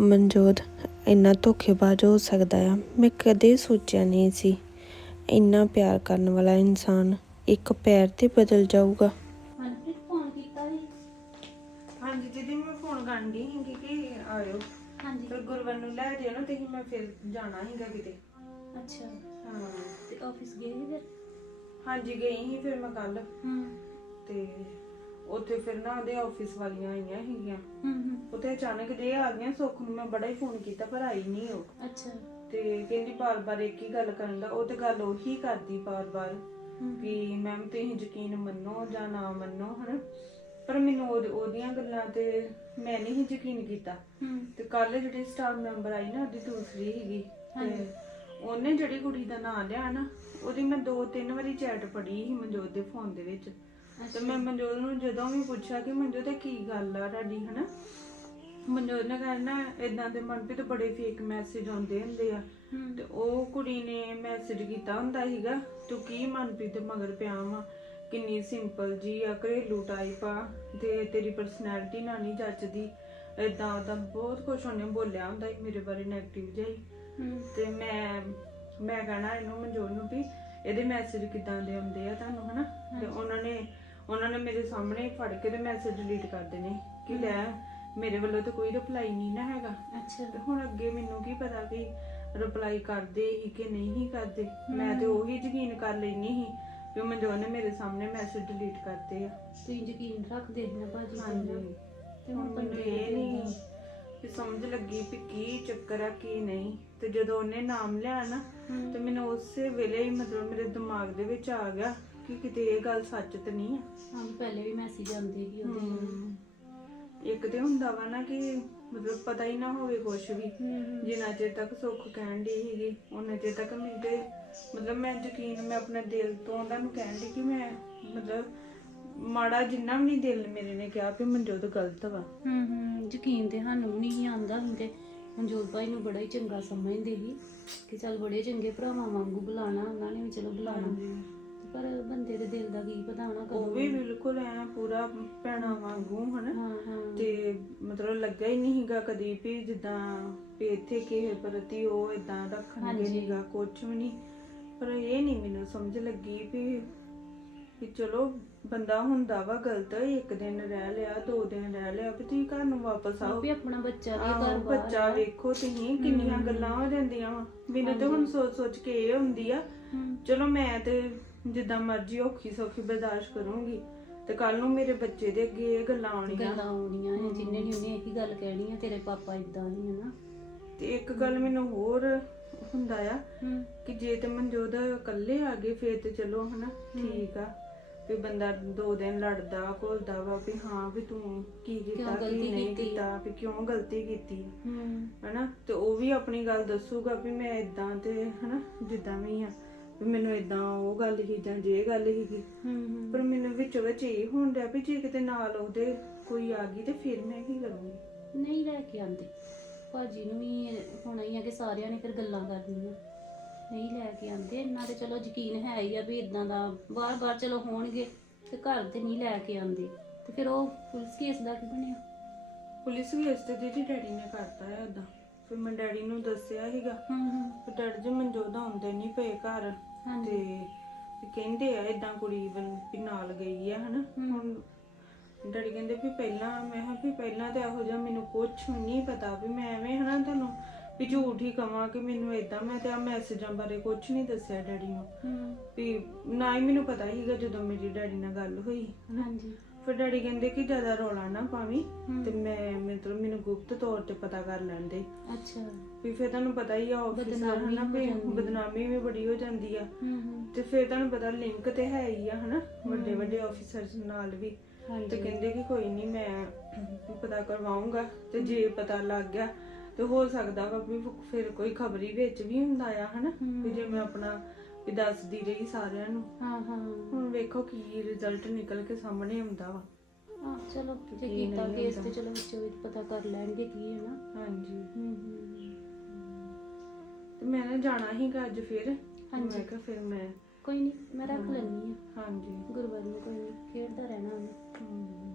ਮਨਜੋਤ ਇੰਨਾ ਧੋਖੇਬਾਜ਼ ਹੋ ਸਕਦਾ ਆ। ਮੈਂ ਕਦੇ ਸੋਚਿਆ ਨਹੀਂ ਸੀ ਇੰਨਾ ਪਿਆਰ ਕਰਨ ਵਾਲਾ ਇਨਸਾਨ ਇੱਕ ਪੈਰ ਤੇ ਬਦਲ ਜਾਊਗਾ। ਮਨਪ੍ਰੀਤ ਫੋਨ ਕੀਤਾ ਸੀ? ਹਾਂਜੀ ਦੀਦੀ ਮੈਂ ਫੋਨ ਕਰਨ ਦੀ ਸੀ ਕਿ ਆਇਓ। ਹਾਂਜੀ। ਫਿਰ ਗੁਰਵਨ ਨੂੰ ਲੈ ਜਿਓ ਨਾ ਤੇ ਮੈਂ ਫਿਰ ਜਾਣਾ ਸੀਗਾ ਕਿਤੇ। ਅੱਛਾ। ਹਾਂ। ਤੇ ਆਫਿਸ ਗਏ ਸੀ ਫਿਰ? ਹਾਂਜੀ ਗਈ ਸੀ ਫਿਰ ਮੈਂ ਕੱਲ ਹੂੰ। ਤੇ ਉੱਥੇ ਫਿਰ ਨਾ ਉਹਦੇ ਆਫਿਸ ਵਾਲੀਆਂ ਆਈਆਂ ਸੀਗੀਆਂ। ਹੂੰ। ਉੱਥੇ ਅਚਾਨਕ ਜੇ ਆ ਗਈਆਂ ਸੁੱਖ ਨੂੰ ਮੈਂ ਬੜਾ ਹੀ ਫੋਨ ਕੀਤਾ ਪਰ ਆਈ ਨਹੀਂ ਉਹ। ਅੱਛਾ। ਤੇ ਕਹਿੰਦੀ ਬਾਰ-ਬਾਰ ਇੱਕ ਹੀ ਗੱਲ ਕਰਨ ਦਾ ਉਹ ਤੇ ਗੱਲ ਉਹੀ ਕਰਦੀ ਬਾਰ-ਬਾਰ ਵੀ ਮੈਮ ਤੁਸੀਂ ਯਕੀਨ ਮੰਨੋ ਜਾਂ ਨਾ ਮੰਨੋ ਹਨਾ? ਪਰ ਮੈਨੂੰ ਉਹਦ- ਉਹਦੀਆਂ ਗੱਲਾਂ ਤੇ ਮੈਂ ਨਹੀਂ ਯਕੀਨ ਕੀਤਾ। ਹੂੰ ਤੇ ਕੱਲ ਜਿਹੜੀ ਸਟਾਫ ਮੈਂਬਰ ਆਈ ਨਾ ਉਹਦੀ ਦੂਸਰੀ ਸੀਗੀ। ਤੇ ਉਹਨੇ ਜਿਹੜੀ ਕੁੜੀ ਦਾ ਨਾਮ ਲਿਆ ਨਾ ਉਹਦੀ ਮੈਂ ਦੋ ਤਿੰਨ ਵਾਰੀ ਚੈਟ ਪੜ੍ਹੀ ਸੀ ਮਨਜੋਤ ਦੇ ਫੋਨ ਦੇ ਵਿੱਚ। ਤੇ ਮੈਂ ਮਨਜੋਤ ਨੂੰ ਜਦੋਂ ਵੀ ਪੁੱਛਿਆ ਕਿ ਮਨਜੋਤ ਇਹ ਕੀ ਗੱਲ ਆ ਤੁਹਾਡੀ ਹਨਾ? ਮਨਜੋਤ ਨੇ ਕਹਿਣਾ ਇਦਾਂ ਦੇ ਮਨ ਤੇ ਬੜੇ ਫੇਕ ਮੈਸੇਜ ਆਉਂਦੇ ਹੁੰਦੇ ਆ। ਤੇ ਉਹ ਕੁੜੀ ਨੇ ਮੈਸੇਜ ਕੀਤਾ ਹੁੰਦਾ ਸੀਗਾ ਤੂੰ ਕੀ ਮਨਪ੍ਰੀਤ ਮਗਰ ਪਿਆ ਵਾ? ਕਿੰਨੀ ਸਿੰਪਲ ਜੀ ਆ ਘਰੇਲੂ ਟਾਈਪ ਆ ਤੇ ਤੇਰੀ ਪਰਸਨੈਲਿਟੀ ਨਾਲ ਨਹੀਂ ਜੱਚਦੀ। ਇਦਾਂ ਉਦਾਂ ਬਹੁਤ ਕੁਝ ਉਹਨੇ ਬੋਲਿਆ ਹੁੰਦਾ ਸੀ ਮੇਰੇ ਬਾਰੇ 네ਗੇਟਿਵ ਜਿਹਾ ਤੇ ਮੈਂ ਮੈਂ ਕਹਣਾ ਇਹਨੂੰ ਮਨਜੋਤ ਨੂੰ ਵੀ ਇਹਦੇ ਮੈਸੇਜ ਕਿਦਾਂ ਦੇ ਆਉਂਦੇ ਆ ਤੁਹਾਨੂੰ ਹਨਾ? ਤੇ ਉਹਨਾਂ ਨੇ ਉਹਨਾਂ ਨੇ ਮੇਰੇ ਸਾਹਮਣੇ ਫੜ ਕੇ ਤੇ ਮੈਸੇਜ ਡਿਲੀਟ ਕਰ ਦੇਣੇ ਕਿ ਲੈ ਮੇਰੇ ਵੱਲੋਂ ਤਾਂ ਕੋਈ ਰਿਪਲਾਈ ਨਹੀਂ ਨਾ ਹੈਗਾ। ਅੱਛਾ। ਤੇ ਹੁਣ ਅੱਗੇ ਮੈਨੂੰ ਕੀ ਪਤਾ ਕਿ ਰਿਪਲਾਈ ਕਰਦੇ ਹੀ ਕਿ ਨਹੀਂ ਹੀ ਕਰਦੇ। ਮੈਂ ਤੇ ਉਹੀ ਯਕੀਨ ਕਰ ਲੈਣੀ ਸੀ ਕਿ ਮਨਜੋਤ ਨੇ ਮੇਰੇ ਸਾਹਮਣੇ ਮੈਸੇਜ ਡਿਲੀਟ ਕਰਤੇ ਆ। ਤੁਸੀਂ ਯਕੀਨ ਰੱਖਦੇ ਨਾ ਭਾਜੀ। ਹਾਂਜੀ। ਤੇ ਹੁਣ ਮੈਨੂੰ ਇਹ ਨਹੀਂ ਕਿ ਸਮਝ ਲੱਗੀ ਵੀ ਕੀ ਚੱਕਰ ਆ ਕੀ ਨਹੀਂ। ਤੇ ਜਦੋਂ ਉਹਨੇ ਨਾਮ ਲਿਆ ਨਾ ਹੂੰ ਤੇ ਮੈਨੂੰ ਉਸੇ ਵੇਲੇ ਹੀ ਮਤਲਬ ਮੇਰੇ ਦਿਮਾਗ ਦੇ ਵਿੱਚ ਆ ਗਿਆ ਕਿ ਕਿਤੇ ਇਹ ਗੱਲ ਸੱਚ ਤੇ ਨਹੀਂ ਆ। ਹਾਂ ਪਹਿਲੇ ਵੀ ਮੈਸੇਜ ਆਉਂਦੇ ਸੀ ਉਹਦੇ ਹਮ, ਇੱਕ ਤੇ ਹੁੰਦਾ ਵਾ ਨਾ ਕਿ ਮਤਲਬ ਪਤਾ ਹੀ ਨਾ ਹੋਵੇ ਕੁਝ ਵੀ। ਜਿੰਨਾ ਚਿਰ ਤੱਕ ਸੁੱਖ ਕਹਿਣ ਦੀ ਸੀਗੀ ਉਹਨਾਂ ਚਿਰ ਤੱਕ ਤੇ ਮਤਲਬ ਮੈਂ ਯਕੀਨ ਮੈਂ ਆਪਣੇ ਦਿਲ ਤੋਂ ਉਹਨਾਂ ਨੂੰ ਕਹਿਣ ਦੀ ਕਿ ਮੈਂ ਮਤਲਬ ਮਾੜਾ ਜਿੰਨਾ ਵੀ ਨਹੀਂ ਦਿਲ ਮੇਰੇ ਨੇ ਕਿਹਾ ਵੀ ਮਨਜੋਤ ਗਲਤ ਵਾ। ਹੂੰ ਹੂੰ। ਯਕੀਨ ਤੇ ਸਾਨੂੰ ਵੀ ਨਹੀਂ ਆਉਂਦਾ ਸੀ ਤੇ ਮਨਜੋਤ ਭਾਈ ਨੂੰ ਬੜਾ ਹੀ ਚੰਗਾ ਸਮਝਦੇ ਸੀ ਕਿ ਚੱਲ ਬੜੇ ਚੰਗੇ ਭਰਾਵਾਂ ਵਾਂਗੂ ਬੁਲਾਣਾ ਉਹਨਾਂ ਨੇ ਵੀ ਚਲੋ ਬੁਲਾਣਾ। ਪਰ ਬੰਦੇ ਦੇ ਦਿਲ ਦਾ ਕੀ ਪਤਾ ਹੋਣਾ ਉਹ ਵੀ ਬਿਲਕੁਲ ਐ ਪੂਰਾ ਭੈਣਾ ਵਾਂਗੂ ਹਨਾ। ਹਾਂ ਹਾਂ। ਤੇ ਮਤਲਬ ਲੱਗਾ ਹੀ ਨਹੀਂ ਸੀਗਾ ਕਦੀ ਵੀ ਜਿੱਦਾਂ ਵੀ ਇੱਥੇ ਕਿਸੇ ਪ੍ਰਤੀ ਉਹ ਇਦਾਂ ਰੱਖਣਗੇ ਹਾਂਜੀ। ਨਹੀਂਗਾ ਕੁਝ ਵੀ ਨਹੀਂ। ਪਰ ਇਹ ਨਹੀਂ ਮੈਨੂੰ ਸਮਝ ਲੱਗੀ ਵੀ ਕਿ ਚਲੋ ਬੰਦਾ ਹੁੰਦਾ ਵਾ ਗਲਤ ਇੱਕ ਦਿਨ ਰਹਿ ਲਿਆ ਦੋ ਦਿਨ ਰਹਿ ਲਿਆ ਵੀ ਤੁਸੀਂ ਘਰ ਨੂੰ ਵਾਪਸ ਆਓ। ਵੀ ਆਪਣਾ ਬੱਚਾ ਵੀ ਆਹੋ, ਘਰ ਬਾਹਰ ਬੱਚਾ ਆ। ਵੇਖੋ ਤੁਸੀਂ ਕਿੰਨੀਆਂ ਗੱਲਾਂ ਹੋ ਜਾਂਦੀਆਂ ਵਾ। ਮੈਨੂੰ ਤੇ ਹੁਣ ਸੋਚ ਸੋਚ ਕੇ ਇਹ ਹੁੰਦੀ ਆ ਚਲੋ ਮੈਂ ਤੇ ਜਿੱਦਾਂ ਮਰਜ਼ੀ ਔਖੀ ਸੌਖੀ ਬਰਦਾਸ਼ਤ ਕਰੂੰਗੀ। ਤੇ ਕੱਲ ਨੂੰ ਮੇਰੇ ਬੱਚੇ ਦੇ ਅੱਗੇ ਇਹ ਗੱਲਾਂ ਆਉਣੀਆਂ। ਗੱਲਾਂ ਆਉਣੀਆਂ ਨੇ ਜਿੰਨੇ ਨੇ ਉਹਨੇ ਇਹੀ ਗੱਲ ਕਹਿਣੀ ਆ ਤੇਰੇ ਪਾਪਾ ਇਦਾਂ ਨਹੀਂ ਹੈ ਨਾ। ਤੇ ਇੱਕ ਗੱਲ ਮੈਨੂੰ ਹੋਰ ਹੁੰਦਾ ਆ ਹੂੰ। ਕਿ ਜੇ ਤੇ ਮਨਜੋਤ ਇਕੱਲੇ ਆ ਗਏ ਫੇਰ ਤੇ ਚਲੋ ਹਨਾ ਠੀਕ ਆ। ਵੀ ਬੰਦਾ ਦੋ ਦਿਨ ਲੜਦਾ ਘੁਲਦਾ ਵਾ ਵੀ ਹਾਂ ਵੀ ਤੂੰ ਕੀ ਕੀਤਾ ਕੀ ਨਹੀਂ ਕੀਤੀ? ਕੀਤਾ ਵੀ ਕਿਉਂ ਗਲਤੀ ਕੀਤੀ? ਹੂੰ। ਹਨਾ ਤੇ ਉਹ ਵੀ ਆਪਣੀ ਗੱਲ ਦੱਸੂਗਾ ਵੀ ਮੈਂ ਇਦਾਂ ਤੇ ਹਨਾ ਜਿੱਦਾਂ ਵੀ ਆ। ਵੀ ਮੈਨੂੰ ਇਦਾਂ ਉਹ ਗੱਲ ਹੀ ਜਾਂ ਜੇ ਗੱਲ ਹੀਗੀ ਹੂੰ ਪਰ ਮੈਨੂੰ ਵਿੱਚ ਵਿੱਚ ਇਹ ਹੋਣ ਡਿਆ ਵੀ ਜੇ ਕਿਤੇ ਨਾਲ ਉਹਦੇ ਕੋਈ ਆ ਗਈ ਤੇ ਫਿਰ ਮੈਂ ਕੀ ਕਰੂੰਗੀ ਨਹੀਂ ਲੈ ਕੇ ਆਂਦੇ ਭਾਜੀ ਨੂੰ ਵੀ ਹੋਣਾ ਹੀ ਆ ਕਿ ਸਾਰਿਆਂ ਨੇ ਫਿਰ ਗੱਲਾਂ ਕਰਨੀਆਂ। ਨਹੀਂ ਲੈ ਕੇ ਆਂਦੇ ਇੰਨਾ ਤੇ ਚਲੋ ਯਕੀਨ ਹੈ ਹੀ ਆ ਵੀ ਇਦਾਂ ਦਾ ਬਾਰ-ਬਾਰ ਚਲੋ ਹੋਣਗੇ ਤੇ ਘਰ ਤੇ ਨਹੀਂ ਲੈ ਕੇ ਆਂਦੇ ਤੇ ਫਿਰ ਉਹ ਪੁਲਿਸ ਕੇਸ ਦਾ ਕੀ ਬਣਿਆ? ਪੁਲਿਸ ਵੀ ਇਸ ਤੇ ਦੀਦੀ ਡੈਡੀ ਨੇ ਕਰਤਾ ਹੈ ਉਦਾਂ ਫਿਰ ਮੈਂ ਡੈਡੀ ਨੂੰ ਦੱਸਿਆ ਸੀਗਾ। ਹੂੰ ਹੂੰ। ਡੈਡੀ ਜੀ ਮਨਜੋਤ ਆਉਂਦੇ ਨਹੀਂ ਪਏ ਘਰ। ਹਾਂਜੀ ਤੇ ਵੀ ਕਹਿੰਦੇ ਆ ਇਦਾਂ ਕੁੜੀ ਬੰ- ਵੀ ਨਾਲ ਗਈ ਆ ਹਨਾ। ਹੁਣ ਡੈਡੀ ਕਹਿੰਦੇ ਵੀ ਪਹਿਲਾਂ ਮੈਂ ਕਿਹਾ ਵੀ ਪਹਿਲਾਂ ਤੇ ਇਹੋ ਜਿਹਾ ਮੈਨੂੰ ਕੁਝ ਨਹੀਂ ਪਤਾ ਵੀ ਮੈਂ ਐਵੇਂ ਹਨਾ ਤੁਹਾਨੂੰ ਵੀ ਝੂਠ ਹੀ ਕਵਾਂ ਕਿ ਮੈਨੂੰ ਇਦਾਂ ਮੈਂ ਤੇ ਆ ਮੈਸੇਜਾਂ ਬਾਰੇ ਕੁਝ ਨਹੀਂ ਦੱਸਿਆ ਡੈਡੀ ਨੂੰ। ਵੀ ਨਾ ਹੀ ਮੈਨੂੰ ਪਤਾ ਸੀਗਾ ਜਦੋਂ ਮੇਰੀ ਡੈਡੀ ਨਾਲ ਗੱਲ ਹੋਈ ਹਨਾ? ਹਾਂਜੀ। ਫਿਰ ਡੈਡੀ ਕਹਿੰਦੇ ਕਿ ਜ਼ਿਆਦਾ ਰੌਲਾ ਨਾ ਪਾਵੀਂ ਹਮ। ਤੇ ਮੈਂ ਮਤਲਬ ਮੈਨੂੰ ਗੁਪਤ ਤੌਰ ਤੇ ਪਤਾ ਕਰ ਲੈਂਦੇ ਅੱਛਾ। ਵੀ ਫਿਰ ਤੁਹਾਨੂੰ ਪਤਾ ਹੀ ਆ ਆਫਿਸ ਬਦਨਾਮੀ ਹਨਾ ਹੋ ਵੀ ਜਾਂਦੀ ਆ। ਬਦਨਾਮੀ ਵੀ ਬੜੀ ਹੋ ਜਾਂਦੀ ਆ। ਹੂੰ ਹੂੰ ਤੇ ਫਿਰ ਤੁਹਾਨੂੰ ਪਤਾ ਲਿੰਕ ਤੇ ਹੈ ਹੀ ਆ ਹਨਾ? ਵੱਡੇ ਵੱਡੇ ਆਫੀਸਰਸ ਨਾਲ ਵੀ। ਤੇ ਹਾਂਜੀ ਕਹਿੰਦੇ ਕਿ ਕੋਈ ਨਹੀਂ ਮੈਂ ਵੀ ਪਤਾ ਕਰਵਾਉਂਗਾ ਤੇ ਜੇ ਪਤਾ ਲੱਗ ਗਿਆ ਤੇ ਹੋ ਸਕਦਾ ਵਾ ਵੀ ਫਿਰ ਕੋਈ ਖਬਰੀ ਵਿੱਚ ਵੀ ਹੁੰਦਾ ਆ ਹਨਾ? ਵੀ ਜੇ ਮੈਂ ਆਪਣਾ ਵੀ ਦੱਸਦੀ ਰਹੀ ਸਾਰਿਆਂ ਨੂੰ। ਹਾਂ ਹਾਂ। ਹੁਣ ਵੇਖੋ ਕੀ ਰਿਜ਼ਲਟ ਨਿਕਲ ਕੇ ਸਾਹਮਣੇ ਆਉਂਦਾ ਵਾ। ਹਾਂ ਚਲੋ ਜੇ ਕੀ ਕੀਤਾ ਨਹੀਂ ਕੇਸ ਤੇ ਹੁੰਦਾ। ਚਲੋ ਵਿੱਚੋਂ ਵਿੱਚ ਪਤਾ ਕਰ ਲੈਣਗੇ ਕੀ ਹੈ ਨਾ। ਹਾਂਜੀ। ਹੂੰ ਹੂੰ। ਤੇ ਮੈਂ ਨਾ ਜਾਣਾ ਸੀਗਾ ਅੱਜ ਫਿਰ। ਹਾਂਜੀ। ਮੈਂ ਕਿਹਾ ਫਿਰ ਮੈਂ ਕੋਈ ਨਹੀਂ ਮੈਂ ਰੱਖ ਲੈਣੀ ਆ ਹਾਂਜੀ। ਗੁਰਵਰ ਨੂੰ ਕੋਈ ਨਹੀਂ ਖੇਡਦਾ ਰਹਿਣਾ ਉਹਨੇ। ਹਮ।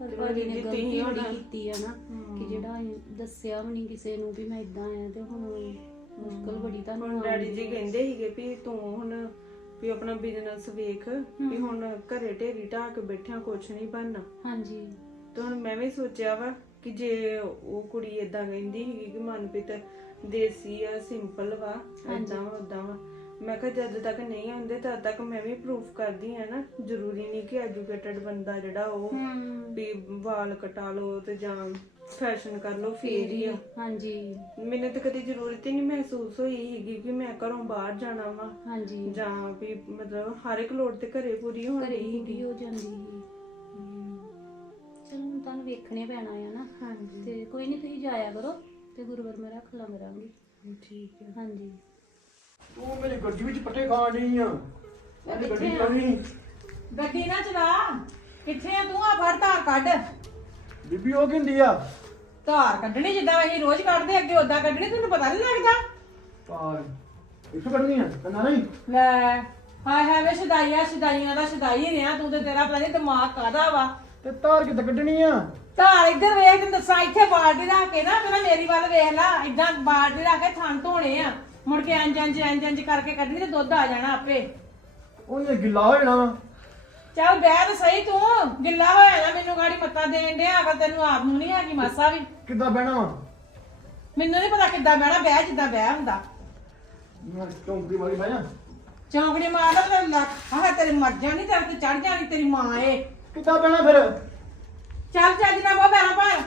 ਪਰ ਚਲੋ ਭਾਜੀ ਨੇ ਦੀਦੀ, ਗਲਤੀ ਤੁਸੀਂ ਬੜੀ ਹੁਣ- ਕੀਤੀ ਆ ਨਾ ਕਿ ਜਿਹੜਾ ਦੱਸਿਆ ਵੀ ਨਹੀਂ ਕਿਸੇ ਨੂੰ ਵੀ ਮੈਂ ਇਦਾਂ ਆਇਆ ਤੇ ਹੁਣ ਮੁਸ਼ਕਲ ਬੜੀ ਤੁਹਾਨੂੰ ਹੁਣ ਡੈਡੀ ਜੀ ਕਹਿੰਦੇ ਸੀਗੇ ਵੀ ਤੂੰ ਹੁਣ ਵੀ ਆਪਣਾ ਬਿਜ਼ਨਸ ਵੇਖ ਵੀ ਹੁਣ ਘਰੇ ਢੇਰੀ ਕੇ ਬੈਠਿਆ ਕੁਛ ਨਹੀਂ ਬਣਨਾ। ਹਾਂਜੀ। ਤੇ ਹੁਣ ਮੈਂ ਵੀ ਸੋਚਿਆ ਵਾ ਕਿ ਜੇ ਉਹ ਕੁੜੀ ਇਦਾਂ ਕਹਿੰਦੀ ਸੀਗੀ ਕਿ ਮਨਪ੍ਰੀਤ ਦੇਸੀ ਆ ਸਿੰਪਲ ਵਾ ਵਾ ਉਦਾਂ ਵਾ। ਮੈਂ ਕਿਹਾ ਜਦ ਤੱਕ ਨਹੀਂ ਆਉਂਦੇ ਤਦ ਤੱਕ ਮੈਂ ਵੀ ਪ੍ਰੂਫ ਕਰਦੀ ਆ ਨਾ ਜ਼ਰੂਰੀ ਨਹੀਂ ਕਿ ਐਜੂਕੇਟਡ ਬੰਦਾ ਜਿਹੜਾ ਉਹ ਵੀ ਵਾਲ ਕਟਾ ਲਓ ਤੇ ਜਾਂ ਫੈਸ਼ਨ ਕਰ ਲਓ ਫੇਰ ਹੀ ਆ। ਹਾਂਜੀ। ਮੈਨੂੰ ਤਾਂ ਕਦੀ ਜ਼ਰੂਰਤ ਹੀ ਨਹੀਂ ਮਹਿਸੂਸ ਹੋਈ ਹੈਗੀ ਕਿ ਮੈਂ ਘਰੋਂ ਬਾਹਰ ਜਾਣਾ ਵਾ। ਹਾਂਜੀ। ਜਾਂ ਵੀ ਮਤਲਬ ਹਰ ਇੱਕ ਲੋੜ ਤੇ ਘਰੇ ਪੂਰੀ ਹੋਣੀ ਘਰੇ ਹੀ ਵੀ ਹੋ ਜਾਂਦੀ ਸੀ ਚਲੋ ਹੁਣ ਤੁਹਾਨੂੰ ਵੇਖਣੇ ਪੈਣਾ ਆ ਨਾ। ਹਾਂਜੀ। ਤੇ ਕੋਈ ਨਹੀਂ ਤੁਸੀਂ ਜਾਇਆ ਕਰੋ ਤੇ ਗੁਰੂਵਰ ਮੈਂ ਰੱਖ ਲਾਂ ਕਰਾਂਗੀ। ਠੀਕ ਹੈ। ਹਾਂਜੀ। ਤੂੰ ਮੇਰੀ ਗੱਡੀ ਵਿੱਚ ਪੱਟੇ ਖਾਣ ਡਈ ਆ। ਮੈਂ ਗੱਡੀ ਚਲਾਉਣੀ ਗੱਡੀ ਨਾ ਚਲਾ। ਕਿੱਥੇ ਆ? ਤੂੰ ਆ ਫੜ ਧਾਰ ਕੱਢ। ਬੀਬੀ ਉਹ ਕਿੰਦੀ ਆ? ਧਾਰ ਕੱਢਣੀ ਜਿੱਦਾਂ ਅਸੀਂ ਰੋਜ਼ ਕੱਢਦੇ ਅੱਗੇ ਉਦਾਂ ਕੱਢਣੀ ਤੈਨੂੰ ਪਤਾ ਨਹੀਂ ਲੱਗਦਾ? ਪਾਰ ਇੱਥੋਂ ਕੱਢਣੀ ਆ? ਕੰਨਾ ਨਹੀਂ ਲੈ ਹਾਏ ਹਾਏ ਵੇ ਸ਼ਦਾਈਆ ਸ਼ਦਾਈਆਂ ਦਾ ਸ਼ਦਾਈ ਰਿਆ ਤੂੰ ਤੇ ਤੇਰਾ ਪਤਾ ਨਹੀਂ ਦਿਮਾਗ ਕਾਦਾ ਵਾ। ਤੇ ਤਾਰ ਕਿੱਦਾਂ ਕੱਢਣੀ ਆ? ਧਾਰ ਇੱਧਰ ਵੇਖ ਤੈਨੂੰ ਦੱਸਾਂ ਇੱਥੇ ਬਾਲਟੀ ਰੱਖ ਕੇ ਨਾ ਪਹਿਲਾਂ ਮੇਰੀ ਵੱਲ ਵੇਖ ਲੈ ਇਦਾਂ ਬਾਲਟੀ ਰੱਖ ਕੇ ਥਣ ਧੋਣੇ ਆ। ਮੁੜ ਕੇ ਇੰਜ ਇੰਜ ਇੰਜ ਇੰਜ ਕਰਕੇ ਕੱਢਣੀ ਤੇ ਦੁੱਧ ਆ ਜਾਣਾ ਆਪੇ। ਉਹਨੇ ਗਿੱਲਾ ਹੋ ਜਾਣਾ ਵਾ। ਚੱਲ ਬਹਿ ਤੇ ਸਹੀ ਤੂੰ ਗਿੱਲਾ ਹੋਇਆ ਨਾ ਮੈਨੂੰ ਗਾੜੀ ਮੱਤਾ ਦੇਣ ਡਿਆ ਅਗਰ ਤੈਨੂੰ ਆਪ ਨੂੰ ਨਹੀਂ ਹੈਗੀ ਮਾਸਾ ਵੀ। ਕਿੱਦਾਂ ਬਹਿਣਾ ਵਾ? ਮੈਨੂੰ ਨਹੀਂ ਪਤਾ ਕਿੱਦਾਂ ਬਹਿਣਾ ਬਹਿ ਜਿੱਦਾਂ ਬਹਿ ਹੁੰਦਾ। ਮੈਂ ਚੌਂਕੀ ਵਾਲੀ ਬਹਿ ਜਾ। ਚੌਂਕੜੀ ਮਾਰਦਾ ਤੇ ਲੱਖ ਆਹ ਤੇਰੀ ਮਰ ਜਾਣੀ ਤੇਰੇ ਤੇ ਚੜ ਜਾਣੀ ਤੇਰੀ ਮਾਂ ਏ। ਕਿੱਦਾਂ ਬਹਿਣਾ ਫਿਰ? ਚੱਲ ਚੱਜ ਨਾ ਬੋ ਬੈਣਾ ਭਾਰ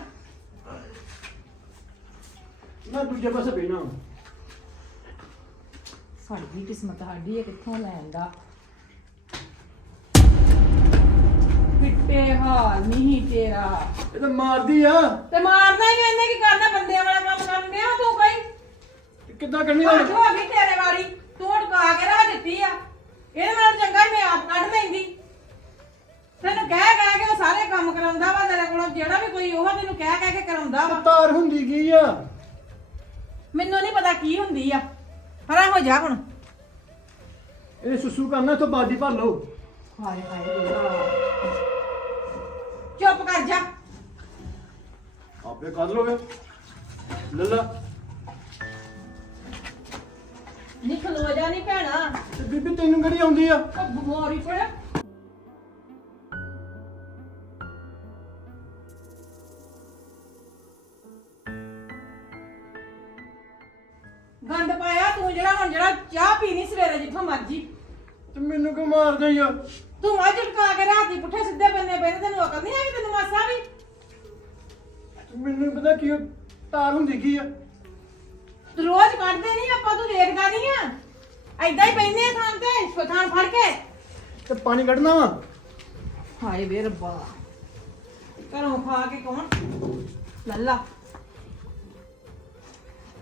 ਮੈਂ ਦੂਜੇ ਪਾਸੇ ਬਹਿਣਾ ਸਾਡੀ ਕਿਸਮਤ ਸਾਡੀ ਏ ਕਿੱਥੋਂ ਲੈਣ ਦਾ? ਫਿੱਟੇ ਹਾਲ ਨਹੀਂ ਤੇਰਾ। ਇਹ ਤਾਂ ਮਾਰਦੀ ਆ। ਤੇ ਮਾਰਨਾ ਹੀ ਇਹਨੇ ਕੀ ਕਰਨਾ? ਬੰਦਿਆਂ ਵਾਲਾ ਕੰਮ ਕਰਨ ਡਿਆ ਤੂੰ ਕੋਈ? ਕਿੱਦਾਂ ਕੱਢਣੀ ਅੱਜ ਆ ਹੋ ਗਈ ਤੇਰੇ ਵਾਲੀ ਤੂੰ ਅਟਕਾ ਕੇ ਰੱਖ ਦਿੱਤੀ ਆ। ਇਹਦੇ ਨਾਲ ਚੰਗਾ ਹੀ ਮੈਂ ਆਪ ਕੱਢ ਲੈਂਦੀ। ਤੈਨੂੰ ਕਹਿ ਕਹਿ ਕੇ ਉਹ ਸਾਰੇ ਕੰਮ ਕਰਾਉਂਦਾ ਵਾ ਤੇਰੇ ਕੋਲੋਂ। ਜਿਹੜਾ ਵੀ ਕੋਈ ਉਹ ਤੈਨੂੰ ਕਹਿ ਕਹਿ ਕੇ ਕਰਾਉਂਦਾ ਵਾ। ਤਾਰ ਹੁੰਦੀ ਕੀ ਆ? ਮੈਨੂੰ ਨਹੀਂ ਪਤਾ ਕੀ ਹੁੰਦੀ ਆ। ਪਰਾਂ ਹੋ ਜਾ ਹੁਣ। ਇਹ ਸੁਸੂ ਕਰਨਾ ਇੱਥੋਂ ਬਾਦੀ ਭਰ ਲਓ। ਹਾਏ ਹਾਏ ਵੇਲਾ ਚੁੱਪ ਕਰ ਜਾ। ਆਪੇ ਕੱਢ ਲੋਗੇ ਲੱਲਾ। ਨੀ ਖਲੋ ਜਾ ਨਹੀਂ ਭੈਣਾ। ਤੇ ਬੀਬੀ ਤੈਨੂੰ ਕਿਹੜੀ ਆਉਂਦੀ ਆ? ਉਹ ਬਿਮਾਰੀ ਫੜ ਗੰਦ ਪਾਇਆ ਤੂੰ ਜਿਹੜਾ ਹੁਣ ਜਿਹੜਾ ਚਾਹ ਪੀਣੀ ਸਵੇਰੇ ਜਿੱਥੋਂ ਮਰਜ਼ੀ। ਤੇ ਮੈਨੂੰ ਕਿਉਂ ਮਾਰਦਾ ਆ? ਤੂੰ ਮੱਝ ਟਕਾ ਕੇ ਰਾਤੀ ਪੁੱਠੇ ਸਿੱਧੇ ਬੰਨੇ ਨੇ, ਤੈਨੂੰ ਅਕਲ ਨਹੀਂ ਆਈ ਤੈਨੂੰ ਮਾਸਾ ਵੀ? ਮੈਨੂੰ ਪਤਾ ਕੀ ਤਾਰ ਹੁੰਦੀ ਕੀ ਆ। ਤੂੰ ਰੋਜ਼ ਕੱਢਦੇ ਨਹੀਂ ਆਪਾਂ ਤੂੰ ਦੇਖਦਾ ਨਹੀਂ ਆ। ਐਦਾਂ ਹੀ ਬੈਨੇ ਥਾਂ ਤੇ ਥਾਂ ਫੜ ਕੇ। ਤੇ ਪਾਣੀ ਕੱਢਣਾ ਵਾ? ਹਾਏ ਵੇ ਰੱਬਾ। ਘਰੋਂ ਖਾ ਕੇ ਕੌਣ? ਲੱਲਾ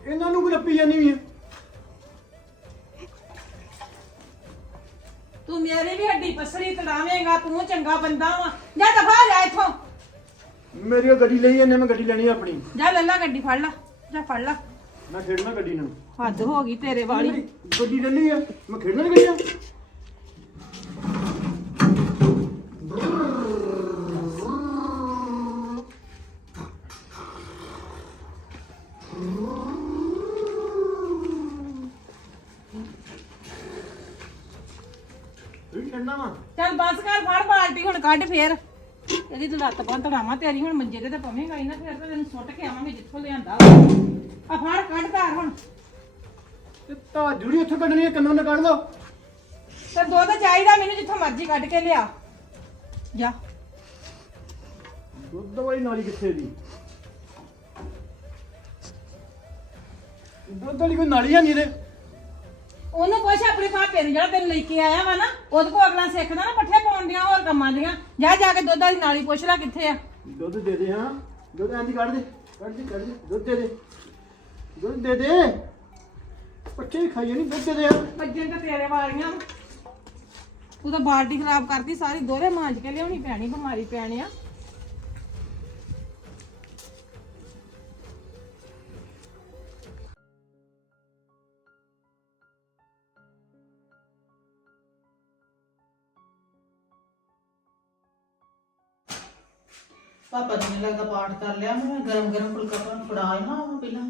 ਇਹਨਾਂ ਨੂੰ ਕੋਈ ਲੱਪੀ ਜਾਨੀ ਵੀ ਆ। ਤੂੰ ਮੇਰੀ ਵੀ ਹੱਡੀ ਪਸਰੀ ਤੜਾਵੇਂਗਾ ਤੂੰ ਚੰਗਾ ਬੰਦਾ ਵਾ। ਜਾ ਦਫਾ ਜਾ ਇੱਥੋਂ। ਮੇਰੀ ਉਹ ਗੱਡੀ ਲਈ ਇਹਨੇ ਮੈਂ ਗੱਡੀ ਲੈਣੀ ਆ ਆਪਣੀ। ਜਾ ਲੱਲਾ ਗੱਡੀ ਫੜ ਲਾ। ਜਾ ਫੜ ਲਾ। ਮੈਂ ਖੇਡਣਾ ਗੱਡੀ ਨਾਲ ਹੱਦ ਹੋ ਗਈ ਤੇਰੇ ਵਾਲੀ। ਮੇਰੀ ਗੱਡੀ ਲੈ ਲਈ ਆ ਮੈਂ ਖੇਡਣਾ ਨਹੀਂ ਗੱਡੀ ਇਹ ਕੱਢ ਫੇਰ। ਇਹਦੀ ਤੂੰ ਲੱਤ ਬਾਂਹ ਤੜਾਵਾਂ ਤੇਰੀ ਹੁਣ ਮੰਜੇ ਤੇ ਤਾਂ ਪਵੇਂਗਾ ਹੀ ਨਾ ਫੇਰ ਤਾਂ ਤੈਨੂੰ ਸੁੱਟ ਕੇ ਆਵਾਂਗੇ ਜਿੱਥੋਂ ਲਿਆਂਦਾ ਆ ਫੜ ਕੱਢ ਧਾਰ ਹੁਣ। ਤੇ ਤਾਂ ਜੁੜੀ ਉੱਥੇ ਕੱਢਣੀ ਆ ਕੰਨੋਂ ਨਾ ਕੱਢ ਲਓ? ਤੇ ਦੁੱਧ ਚਾਹੀਦਾ ਮੈਨੂੰ ਜਿੱਥੋਂ ਮਰਜ਼ੀ ਕੱਢ ਕੇ ਲਿਆ। ਜਾ। ਦੁੱਧ ਵਾਲੀ ਨਾਲੀ ਕਿੱਥੇ ਦੀ? ਦੁੱਧ ਵਾਲੀ ਕੋਈ ਨਾਲੀ ਹੈ ਨਹੀਂ ਇਹਦੇ? ਉਹਨੂੰ ਪੁੱਛ ਆਪਣੇ ਭਾਪੇ ਨੂੰ ਜਿਹੜਾ ਤੈਨੂੰ ਲੈ ਕੇ ਆਇਆ ਵਾ ਨਾ ਉਹਦੇ ਕੋਲ ਅਗਲਾ ਸਿੱਖਦਾ ਨਾ ਪੱਠੇ ਪਾਉਣ ਦੀਆਂ ਹੋਰ ਕੰਮਾਂ ਦੀਆਂ। ਜਾ ਜਾ ਕੇ ਦੁੱਧ ਵਾਲੀ ਨਾਲੀ ਪੁੱਛ ਲੈ ਕਿੱਥੇ ਆ। ਦੁੱਧ ਦੇ ਦੇ ਹਾਂ। ਦੁੱਧ ਐਂ ਦੀ ਕੱਢ ਦੇ ਕੱਢ ਦੇ ਕੱਢ ਦੇ ਦੁੱਧ ਦੇ ਦੇ। ਦੁੱਧ ਦੇ ਦੇ। ਹੀ ਖਾਈ ਨਹੀਂ ਦੁੱਧ ਦੇ ਦੇ। ਯਾਰ ਤਾਂ ਤੇਰੇ ਵਾਲੀਆਂ। ਤੂੰ ਤਾਂ ਬਾਲਟੀ ਖਰਾਬ ਕਰਤੀ ਸਾਰੀ ਦੋਰੇ ਮਾਂਜ ਕੇ ਲਿਆਉਣੀ ਪੈਣੀ ਬਿਮਾਰੀ ਪੈਣੀ ਆ। ਪਾਪਾ ਜੀ ਨੇ ਲੱਗਦਾ ਪਾਠ ਕਰ ਲਿਆ ਮੈਂ ਗਰਮ ਗਰਮ ਫੁਲਕਾ ਤੁਹਾਨੂੰ ਫੜਾ ਨਾ ਉਹ ਪਹਿਲਾਂ।